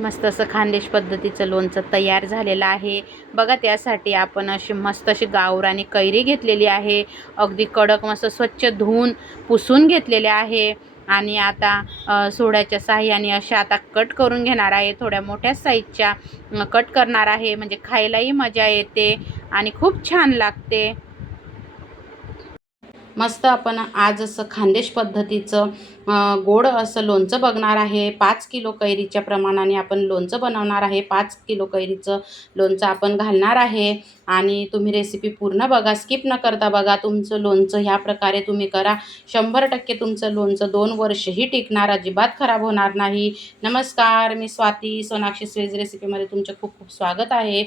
मस्त असं खानदेश पद्धतीचं लोणचं तयार झालेलं आहे. बघा त्यासाठी आपण अशी मस्त अशी गावरानी कैरी घेतलेली आहे. अगदी कडक मस्त स्वच्छ धुवून पुसून घेतलेले आहे. आणि आता सोड्याच्या साह्याने अशा आता कट करून घेणार आहे. थोड्या मोठ्या साईजच्या कट करणार आहे. म्हणजे खायलाही मजा येते आणि खूप छान लागते. मस्त आपण आज असं खानदेश पद्धतीचं गोड असं लोणचं बघणार आहे. पाच किलो कैरीच्या प्रमाणाने आपण लोणचं बनवणार आहे. पाच किलो कैरीचं लोणचं आपण घालणार आहे. आणि तुम्ही रेसिपी पूर्ण बघा. स्किप न करता बघा. तुमचं लोणचं ह्या प्रकारे तुम्ही करा. शंभर टक्के तुमचं लोणचं दोन वर्षही टिकणार. अजिबात खराब होणार नाही. नमस्कार. मी स्वाती सोनाक्षी स्वेज रेसिपीमध्ये तुमचं खूप खूप स्वागत आहे.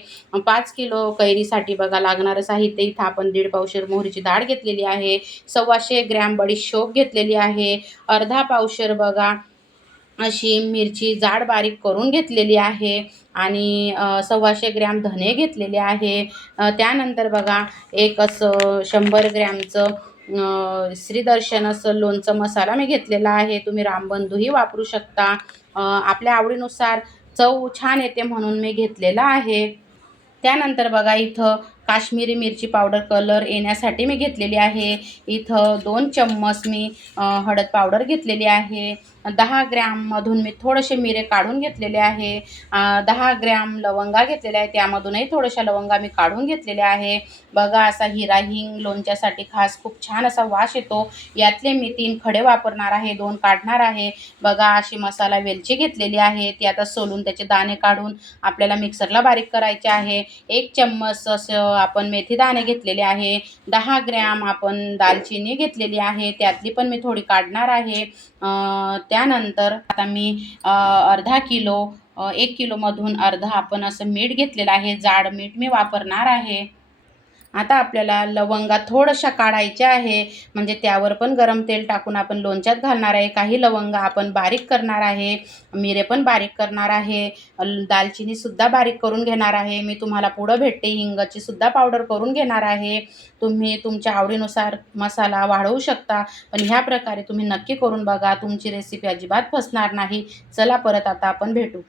पाच किलो कैरीसाठी बघा. लागणारं साहित्य इथं आपण दीड पावशेर मोहरीची डाळ घेतलेली आहे. सव्वाशे ग्रॅम बडीशोप घेतलेली आहे. अर्धा पावशेर बघा. अशी मिरची जाड बारीक करून घेतलेली आहे आणि सव्वाशे ग्रॅम धने घेतलेले आहे. त्यानंतर बघा एक असं शंभर ग्रॅमचं श्रीदर्शन असं लोणचं मसाला मी घेतलेला आहे. तुम्ही रामबंधूही वापरू शकता. आपल्या आवडीनुसार चव छान येते म्हणून मी घेतलेला आहे. त्यानंतर बघा इथं काश्मीरी मिरची पावडर कलर येण्यासाठी मी घेतलेली आहे. इथं दोन चम्मच मी हळद पावडर घेतलेली आहे. दहा ग्रॅममधून मी थोडेसे मिरे काढून घेतलेले आहे. दहा ग्रॅम लवंगा घेतलेल्या आहे त्यामधूनही थोड्याशा लवंगा मी काढून घेतलेल्या आहे. बघा असा हिरा हिंग लोणच्यासाठी खास खूप छान असा वास येतो. यातले मी तीन खडे वापरणार आहे दोन काढणार आहे. बघा अशी मसाला वेलची घेतलेली आहे. ती आता सोलून त्याचे दाणे काढून आपल्याला मिक्सरला बारीक करायचे आहे. एक चम्मच असं आपण मेथी दाणे घेतलेले आहे दहा ग्रॅम आपण दालचिनी घेतलेली आहे त्यातली पण मी थोडी काढणार आहे. त्यानंतर आता मी अर्धा किलो एक किलोमधून अर्धा आपण असं मीठ घेतलेलं आहे. जाड मीठ मी वापरणार आहे. आता आपल्याला लवंगा थोड्याशा काढायच्या आहे. म्हणजे त्यावर पण गरम तेल टाकून आपण लोणच्यात घालणार आहे. काही लवंगा आपण बारीक करणार आहे. मिरे पण बारीक करणार आहे. दालचिनीसुद्धा बारीक करून घेणार आहे. मी तुम्हाला पुढं भेटते. हिंगाचीसुद्धा पावडर करून घेणार आहे. तुम्ही तुमच्या आवडीनुसार मसाला वाढवू शकता. पण ह्या प्रकारे तुम्ही नक्की करून बघा. तुमची रेसिपी अजिबात फसणार नाही. चला परत आता आपण भेटू.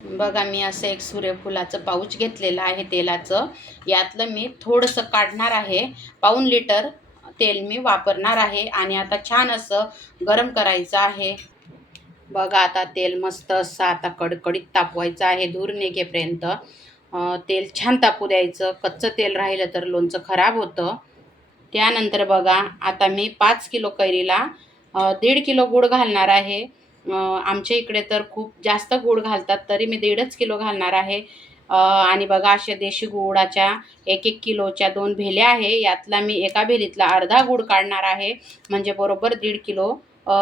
बघा मी असं एक सूर्यफुलाचं पाऊच घेतलेलं आहे तेलाचं. यातलं मी थोडंसं काढणार आहे. पाऊन लिटर तेल मी वापरणार आहे आणि आता छान असं गरम करायचं आहे. बघा आता तेल मस्त असं आता कडकडीत तापवायचं आहे धूर निघेपर्यंत. तेल छान तापू द्यायचं. कच्चं तेल राहिलं तर लोणचं खराब होतं. त्यानंतर बघा आता मी पाच किलो कैरीला दीड किलो गूळ घालणार आहे. आमच्या इकडे तर खूप जास्त गूळ घालतात तरी मी दीडच किलो घालणार आहे. आणि बघा अशा देशी गुळाच्या एक एक किलोच्या दोन भेल्या आहे. यातला मी एका भेलीतला अर्धा गूळ काढणार आहे. म्हणजे बरोबर दीड किलो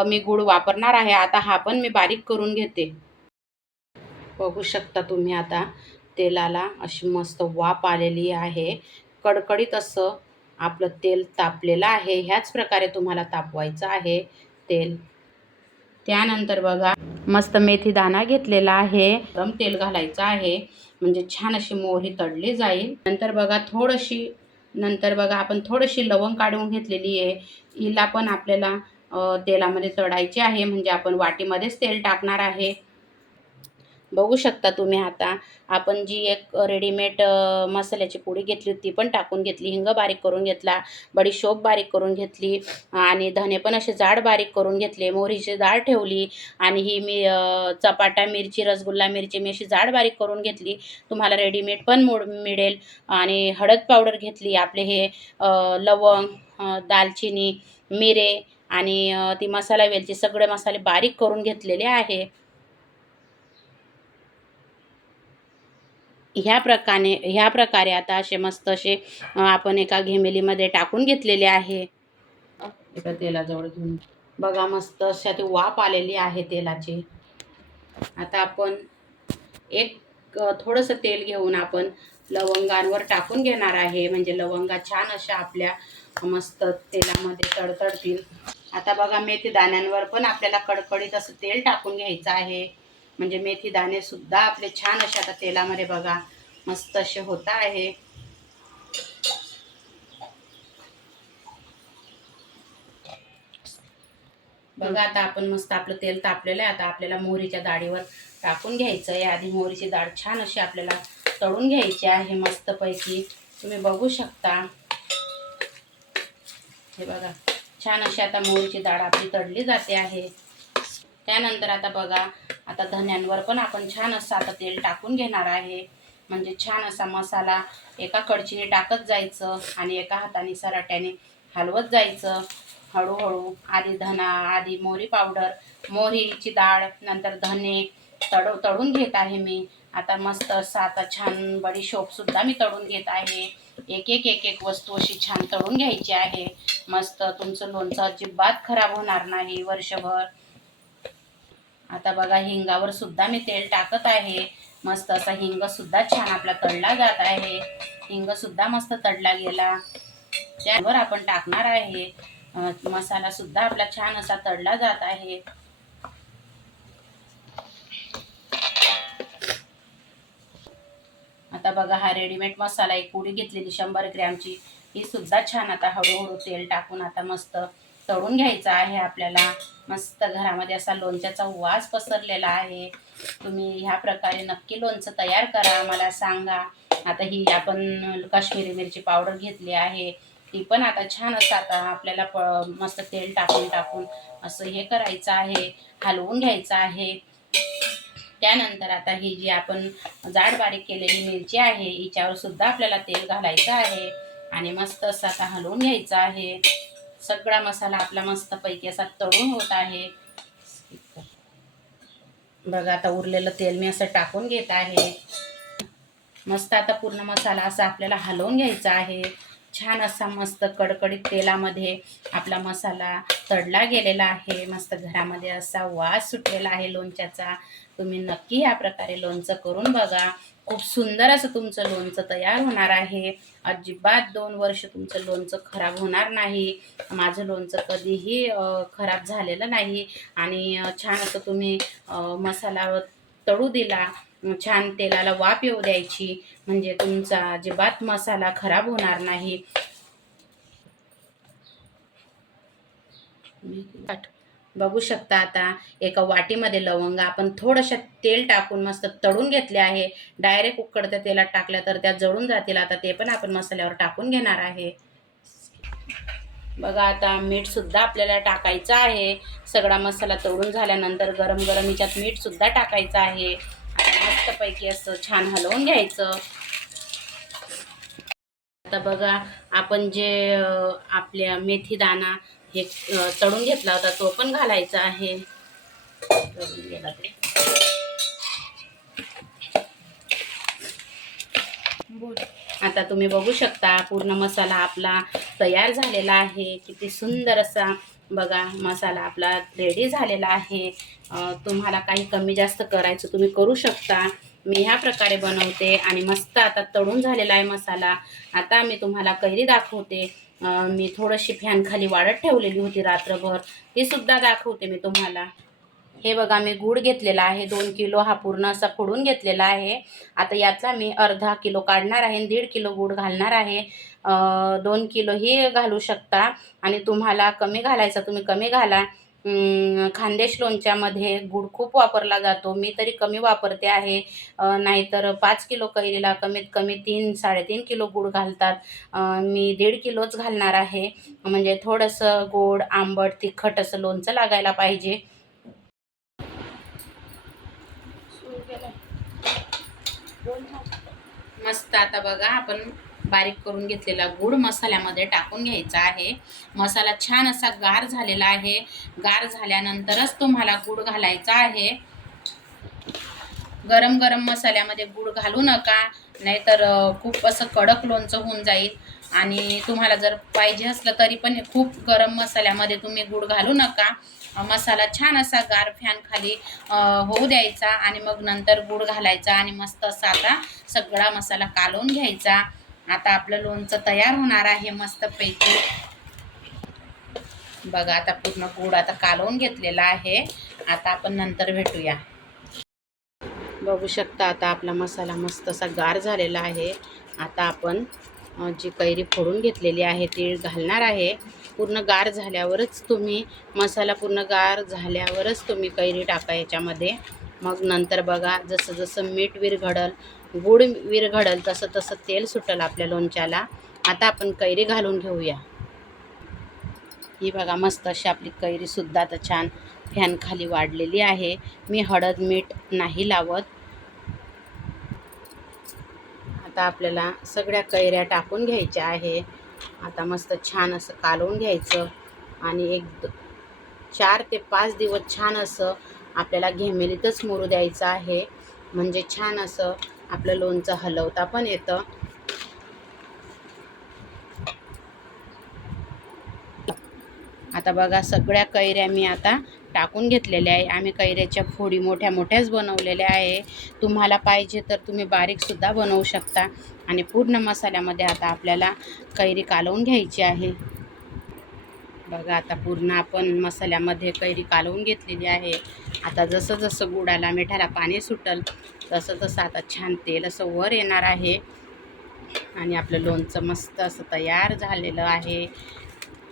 मी गूळ वापरणार आहे. आता हा पण मी बारीक करून घेते. बघू शकता तुम्ही आता तेलाला अशी मस्त वाफ आलेली आहे. कडकडीत असं आपलं तेल तापलेलं आहे. ह्याच प्रकारे तुम्हाला तापवायचं आहे तेल. त्यानंतर बघा मस्त मेथी दाणा घेतलेला आहे. गरम तेल घालायचं आहे. म्हणजे छान अशी मोहरी तळली जाईल. नंतर बघा थोडीशी नंतर बघा आपण थोडीशी लवंग काढून घेतलेली आहे. हिला पण आपल्याला तेलामध्ये तळायची आहे. म्हणजे आपण वाटीमध्येच तेल टाकणार आहे. बघू शकता तुम्ही आता. आपण जी एक रेडीमेड मसाल्याची पुडी घेतली होती ती पण टाकून घेतली हिंग बारीक करून घेतला बडीशोप बारीक करून घेतली आणि धने पण असे जाड बारीक करून घेतले मोहरीची जाड ठेवली आणि ही मी चपाटा मिरची रसगुल्ला मिरची मी अशी जाड बारीक करून घेतली. तुम्हाला रेडीमेड पण मोड मिळेल. आणि हळद पावडर घेतली आपले हे लवंग दालचिनी मिरे आणि ती मसाला वेलची सगळे मसाले बारीक करून घेतलेले आहे. ह्या प्रकारे ह्या प्रकारे आता असे मस्त असे आपण एका घेमेलीमध्ये टाकून घेतलेले आहे. एका तेलाजवळ घेऊन. बघा मस्त अशा ती वाफ आलेली आहे तेलाची. आता आपण एक थोडंसं तेल घेऊन आपण लवंगांवर टाकून घेणार आहे. म्हणजे लवंगा छान अशा आपल्या मस्त तेलामध्ये तडतडतील. आता बघा मेथी दाण्यांवर पण आपल्याला कडकडीत असं तेल टाकून घ्यायचं आहे. म्हणजे मेथी दाणे सुद्धा आपले छान असे आता तेलामध्ये बघा मस्त असे होत आहे. बघा आता आपण मस्त आपलं तेल तापलेलं आहे. आता आपल्याला मोहरीच्या डाळीवर टाकून घ्यायचं आहे. आधी मोहरीची डाळ छान अशी आपल्याला तळून घ्यायची आहे मस्तपैकी. तुम्ही बघू शकता. हे बघा छान अशी आता मोहरीची डाळ आपली तळली जाते आहे. त्यानंतर आता बघा आता धन्यांवर पण आपण छान असं आता तेल टाकून घेणार आहे. म्हणजे छान असा मसाला एका कडचीने टाकत जायचं आणि एका हाताने सराट्याने हलवत जायचं. हळूहळू आधी धना आधी मोहरी पावडर मोहरीची डाळ नंतर धने तड तळून घेत आहे मी. आता मस्त असं आता छान बडीशोपसुद्धा मी तळून घेत आहे. एक एक एक एक वस्तू अशी छान तळून घ्यायची आहे. मस्त तुमचं लोणचं अजिबात खराब होणार नाही वर्षभर. आता बघा हिंगावर सुद्धा मी तेल टाकत आहे. मस्त असा हिंग सुद्धा छान आपला तळला जात आहे. हिंग सुद्धा मस्त तळला गेला. त्यावर आपण टाकणार आहे. मसाला सुद्धा आपला छान असा तळला जात आहे. आता बघा हा रेडीमेड मसाला एक पुडी घेतलेली शंभर ग्रॅमची. ही सुद्धा छान आता हळूहळू तेल टाकून आता मस्त तळून घ्यायचा आहे आपल्याला. मस्त घरामध्ये असा लोणच्याचा वास पसरलेला आहे. तुम्ही ह्या प्रकारे नक्की लोणचं तयार करा मला सांगा. आता ही आपण काश्मीरी मिरची पावडर घेतली आहे. ती पण आता छान असं आता आपल्याला प मस्त तेल टाकून टाकून असं हे करायचं आहे हलवून घ्यायचं आहे. त्यानंतर आता ही जी आपण जाड बारीक केलेली मिरची आहे हिच्यावर सुद्धा आपल्याला तेल घालायचं आहे. आणि मस्त असं आता हलवून घ्यायचं आहे. सगळा मसाला आपला मस्तपैकी असा तळून होत आहे. बघा आता उरलेलं तेल मी असं टाकून घेत आहे. मस्त आता पूर्ण मसाला असा आपल्याला हलवून घ्यायचा आहे. छान असा मस्त कडकडीत तेलामध्ये आपला मसाला तडला गेलेला आहे. मस्त घरामध्ये असा वास सुटलेला आहे लोणच्याचा. तुम्ही नक्की ह्या प्रकारे लोणचं करून बघा. खूप सुंदर असं तुमचं लोणचं तयार होणार आहे. अजिबात दोन वर्ष तुमचं लोणचं खराब होणार नाही. माझं लोणचं कधीही खराब झालेलं नाही. आणि छान असं तुम्ही मसाला तळू दिला छान तेलाला वाफ येऊ द्यायची. म्हणजे तुमचा अजिबात मसाला खराब होणार नाही. बघू शकता आता. एका वाटीमध्ये लवंग आपण थोडंसं तेल टाकून मस्त तळून घेतले आहे. डायरेक्ट उकडत्या तेलात टाकल्या तर त्या जळून जातील. आता ते पण आपण मसाल्यावर टाकून घेणार आहे. बघा आता मीठसुद्धा आपल्याला टाकायचं आहे. सगळा मसाला तळून झाल्यानंतर गरम गरम हिच्यात मीठसुद्धा टाकायचं आहे. आता मस्तपैकी असं छान हलवून घ्यायचं. आता बघा आपण जे आपल्या मेथी दाणा हे तळून घेतला होता तो पण घालायचा आहे. आता तुम्ही बघू शकता पूर्ण मसाला आपला तयार झालेला आहे. किती सुंदर असा बघा मसाला आपला रेडी झालेला आहे. तुम्हाला काही कमी जास्त करायचं तुम्ही करू शकता. मी ह्या प्रकारे बनवते आणि मस्त आता तळून झालेला आहे मसाला. आता मी तुम्हाला कैरी दाखवते. मी थोडीशी फॅन खाली वाढत ठेवलेली होती रात्रभर. ती सुद्धा दाखवते मी तुम्हाला. हे बघा मी गूळ घेतलेला आहे. दोन किलो हा पूर्ण असा फोडून घेतलेला आहे. आता याचा मी अर्धा किलो काढणार आहे आणि दीड किलो गूळ घालणार आहे. दोन किलोही घालू शकता. आणि तुम्हाला कमी घालायचा तुम्ही कमी घाला. खानदेश लोणच्यामध्ये गूळ खूप वापरला जातो. मी तरी कमी वापरते आहे. नाहीतर पाच किलो कैरीला कमीत कमी तीन साडेतीन किलो गूळ घालतात. मी दीड किलोच घालणार आहे. म्हणजे थोडंसं गोड आंबट तिखट असं लोणचं लागायला पाहिजे. मस्त आता बघा आपण बारीक करून घेतलेला गुड मसाल्यामध्ये टाकून घ्यायचा आहे. मसाला छान असा गार झालेला आहे. गार झाल्यानंतरच तुम्हाला गुड घालायचा आहे. गरम गरम मसाल्यामध्ये गुळ घालू नका नाहीतर खूप असं कडक लोणचं होऊन जाईल. आणि तुम्हाला जर पाहिजे असलं तरी पण खूप गरम मसाल्यामध्ये तुम्ही गुड घालू नका. मसाला छान असा गार फॅन खाली होऊ द्यायचा आणि मग नंतर गुळ घालायचा आणि मस्त असा आता सगळा मसाला कालवून घ्यायचा. आता आपलं लोणचं तयार होणार आहे मस्तपैकी. बघा आता पूर्ण गुळ आता कालवून घेतलेला आहे. आता आपण नंतर भेटूया. बघू शकता आता आपला मसाला मस्त असा गार झालेला आहे. आता आपण जी कैरी फोडून घेतलेली आहे ती घालणार आहे. पूर्ण गार झाल्यावरच तुम्ही मसाला पूर्ण गार झाल्यावरच तुम्ही कैरी टाका याच्यामध्ये. मग नंतर बघा जसं जसं मीठ विरघडल गुड विरघडल तसं तसं तेल सुटल आपल्या लोणच्याला. आता आपण कैरी घालून घेऊया. ही बघा मस्त अशी आपली कैरीसुद्धा आता छान फॅन खाली वाढलेली आहे. मी हळद मीठ नाही लावत. आता आपल्याला सगळ्या कैऱ्या टाकून घ्यायच्या आहे. आता मस्त छान असं कालवून घ्यायचं आणि एक चार ते पाच दिवस छान असं आपल्याला घेमेलीतच मुरू द्यायचं आहे. म्हणजे छान असं आपलं लोणचं हलवता पण येतं. आता बघा सगळ्या कैऱ्या मी आता टाकून घेतलेल्या आहे. आम्ही कैऱ्याच्या फोडी मोठ्या मोठ्याच बनवलेल्या आहे. तुम्हाला पाहिजे तर तुम्ही बारीकसुद्धा बनवू शकता. आणि पूर्ण मसाल्यामध्ये आता आपल्याला कैरी कालवून घ्यायची आहे. बघा आता पूर्ण आपण मसाल्यामध्ये कैरी कालवून घेतलेली आहे. आता जसं जसं गुडाला मिठाला पाणी सुटल तसं तसं आता छान तेल असं वर येणार आहे. आणि आपलं लोणचं मस्त असं तयार झालेलं आहे.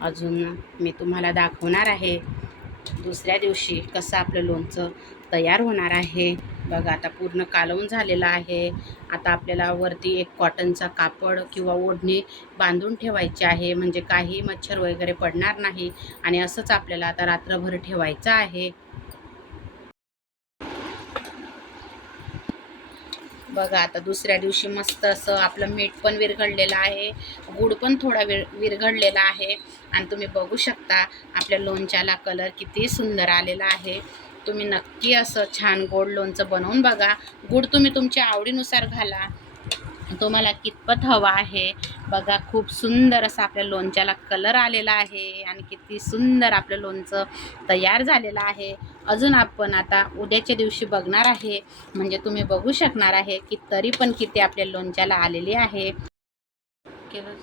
अजून मी तुम्हाला दाखवणार आहे दुसऱ्या दिवशी कसं आपलं लोणचं तयार होणार आहे. बघा आता पूर्ण कालवून झालेलं आहे. आता आपल्याला वरती एक कॉटनचा कापड किंवा ओढणी बांधून ठेवायची आहे. म्हणजे काही मच्छर वगैरे पडणार नाही आणि असंच आपल्याला आता रात्रभर ठेवायचं आहे. बघा आता दुसऱ्या दिवशी मस्त असं आपलं मीठ पण विरघडलेलं आहे. गूळ पण थोडा विर विरघडलेला आहे. आणि तुम्ही बघू शकता आपल्या लोणच्याला कलर किती सुंदर आलेला आहे. तुम्ही नक्की असं छान गोड लोणचं बनवून बघा. गुड तुम्ही तुमच्या आवडीनुसार घाला. तुम्हाला कितपत हवा आहे. बघा खूप सुंदर असं आपल्या लोणच्याला कलर आलेला आहे आणि किती सुंदर आपलं लोणचं तयार झालेलं आहे. अजून आपण आता उद्याच्या दिवशी बघणार आहे. म्हणजे तुम्ही बघू शकणार आहे की तरी पण किती आपल्या लोणच्याला आलेली आहे. केलं.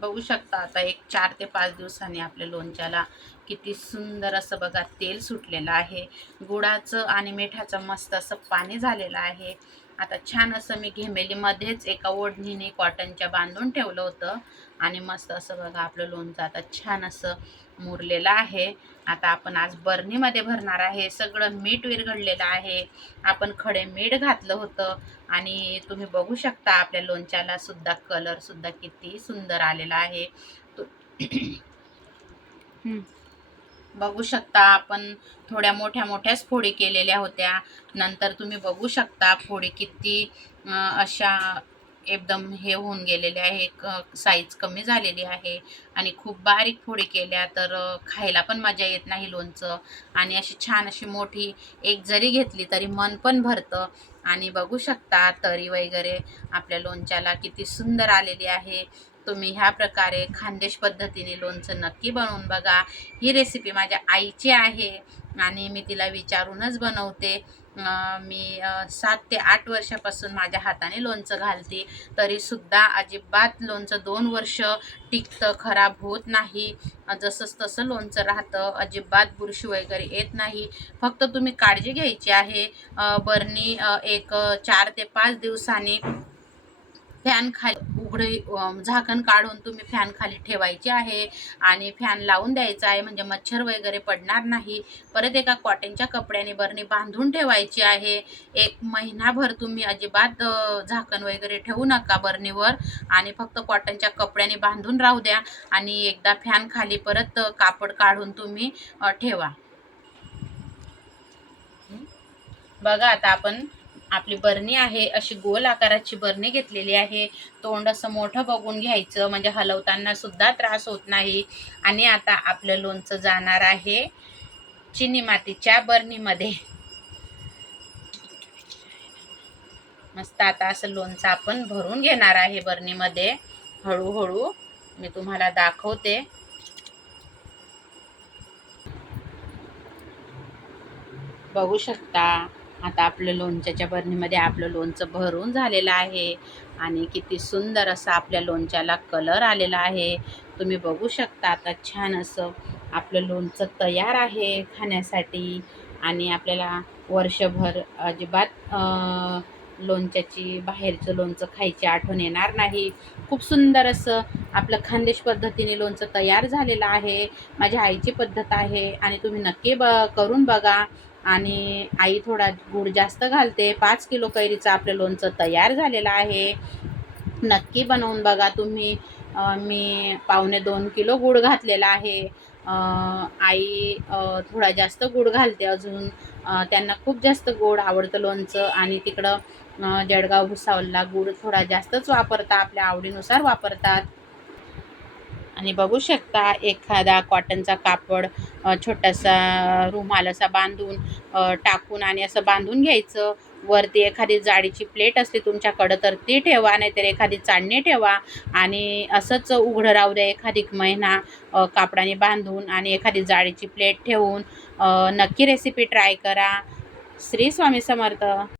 बघू शकता आता एक चार ते पाच दिवसांनी आपल्या लोणच्याला किती सुंदर असं बघा तेल सुटलेलं आहे. गुळाचं आणि मिठाचं मस्त असं पाणी झालेलं आहे. आता छान असं मी घेमेलीमध्येच एका ओढणीने कॉटनच्या बांधून ठेवलं होतं. आणि मस्त असं बघा आपलं लोणचं आता छान असं मुरलेलं आहे. आता आपण आज बरणीमध्ये भरणार आहे. सगळं मीठ विरघडलेलं आहे. आपण खडे मीठ घातलं होतं. आणि तुम्ही बघू शकता आपल्या लोणच्याला सुद्धा कलरसुद्धा किती सुंदर आलेला आहे. तो बघू शकता आपण थोड्या मोठ्या मोठ्याच फोडी केलेल्या होत्या. नंतर तुम्ही बघू शकता फोडी किती अशा एकदम हे होऊन गेलेले आहे क साईज कमी झालेली आहे आणि खूप बारीक फोडी केल्या तर खायला पण मजा येत नाही लोणचं. आणि अशी छान अशी मोठी एक जरी घेतली तरी मन पण भरतं. आणि बघू शकता तरी वगैरे आपल्या लोणच्याला किती सुंदर आलेली आहे. तुम्ही ह्या प्रकारे खानदेश पद्धतीने लोणचं नक्की बनवून बघा. ही रेसिपी माझ्या आईची आहे आणि मी तिला विचारूनच बनवते. मी सात ते आठ वर्षापासून माझ्या हाताने लोणचं घालते. तरीसुद्धा अजिबात लोणचं दोन वर्ष टिकतं खराब होत नाही. जसंच तसं लोणचं राहतं अजिबात बुरशी वगैरे येत नाही. फक्त तुम्ही काळजी घ्यायची आहे. बरणी एक चार ते पाच दिवसांनी फॅन खाली उघडे झाकण काढून तुम्ही फॅन खाली ठेवायची आहे आणि फॅन लावून द्यायचा आहे. म्हणजे मच्छर वगैरे पडणार नाही. परत एका कॉटनच्या कपड्याने बरणी बांधून ठेवायची आहे. एक महिनाभर तुम्ही अजिबात झाकण वगैरे ठेवू नका बरणीवर आणि फक्त कॉटनच्या कपड्याने बांधून राहू द्या आणि एकदा फॅन खाली परत कापड काढून तुम्ही ठेवा. बघा आता आपण आपली बरणी आहे अशी गोल आकाराची बरणी घेतलेली आहे. तोंड असं मोठं बघून घ्यायचं म्हणजे हलवताना सुद्धा त्रास होत नाही. आणि आता आपलं लोणचं जाणार आहे चिनी मातीच्या बरणीमध्ये. मस्त आता असं लोणचं आपण भरून घेणार आहे बरणीमध्ये. हळूहळू मी तुम्हाला दाखवते. बघू शकता. आता आपलं लोणच्याच्या बरणीमध्ये आपलं लोणचं भरून झालेलं आहे आणि किती सुंदर असं आपल्या लोणच्याला कलर आलेला आहे. तुम्ही बघू शकता आता छान असं आपलं लोणचं तयार आहे खाण्यासाठी आणि आपल्याला वर्षभर अजिबात लोणच्याची बाहेरचं लोणचं खायची आठवण येणार नाही. खूप सुंदर असं आपलं खानदेश पद्धतीने लोणचं तयार झालेलं आहे. माझ्या आईची पद्धत आहे आणि तुम्ही नक्की ब करून बघा. आणि आई थोडा गूळ जास्त घालते. पाच किलो कैरीचं आपलं लोणचं तयार झालेलं आहे. नक्की बनवून बघा तुम्ही. मी पावणे दोन किलो गूळ घातलेला आहे. आई थोडा जास्त गूळ घालते अजून. त्यांना खूप जास्त गोड आवडतं लोणचं आणि तिकडं जळगाव भुसावलला गूळ थोडा जास्तच वापरता. आपल्या आवडीनुसार वापरतात. आणि बघू शकता एखादा कॉटनचा कापड छोटासा रुमाल असा बांधून टाकून आणि असं बांधून घ्यायचं. वरती एखादी जाडीची प्लेट असते तुमच्याकडं तर ती ठेवा नाहीतर एखादी चाळणी ठेवा आणि असंच उघडं राहू द्या एखादी महिना कापडाने बांधून आणि एखादी जाडीची प्लेट ठेवून नक्की रेसिपी ट्राय करा. श्री स्वामी समर्थ.